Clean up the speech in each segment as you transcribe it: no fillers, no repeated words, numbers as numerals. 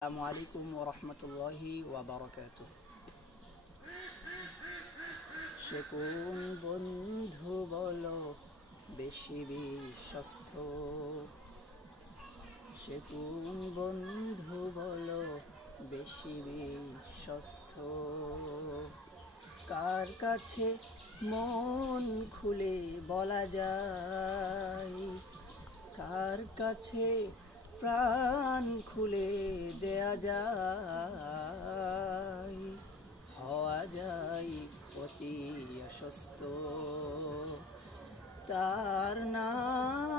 আসসালামু আলাইকুম ওয়া রাহমাতুল্লাহি ওয়া বারাকাতুহু। সে কোন বন্ধু বলো বেশি বিশ্বস্ত, সে কোন বন্ধু বলো বেশি বিশ্বস্ত, কার কাছে মন খুলে বলা যায়, কার কাছে প্রাণ খুলে দেয়া যায়, হওয়া যায় অতি অসুস্থ, তার নাম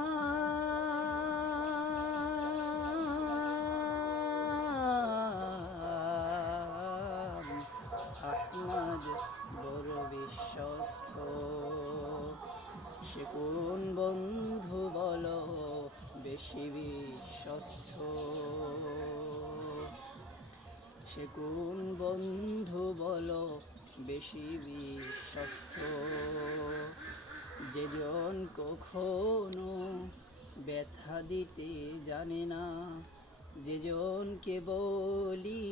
আহমদ, বড় বিশ্বস্ত। সে কোন বন্ধু বলো বেশি বিশ্বস্ত, সে কোন বন্ধু বলো বেশি বিশ্বস্ত, যেজন কখনো ব্যথা দিতে জানে না, যেজনকে বলি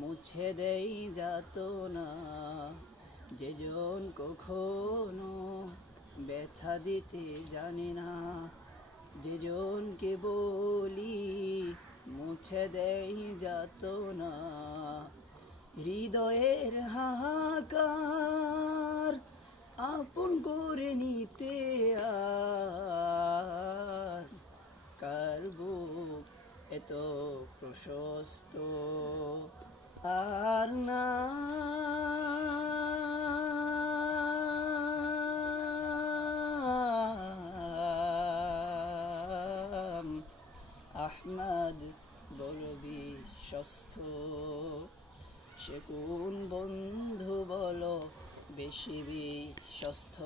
মুছে দেই যাতনা, যেজন কখনো ব্যথা দিতে জানে না, যেজনকে বলি মুছে দেই যাতনা, হৃদয়ের হাহাকার আপন করে নিতে আর কার বুক এত প্রশস্ত, আর নাম আহমদ, বড় বিশ্বস্ত। সে কোন বন্ধু বলো বেশি বিশ্বস্ত,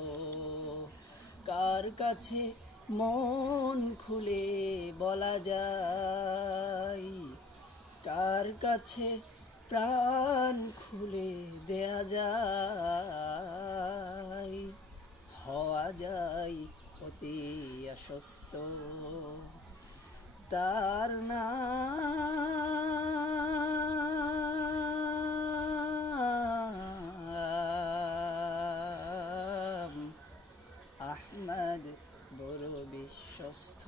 কার কাছে মন খুলে বলা যায়, কার কাছে প্রাণ খুলে দেয়া যায়, হওয়া যায় অতি অসুস্থ, তার নাম আহমদ, বড় বিশ্বস্ত,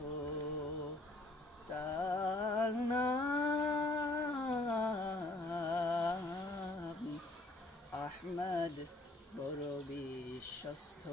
তার নাম আহমদ, বড় বিশ্বস্ত।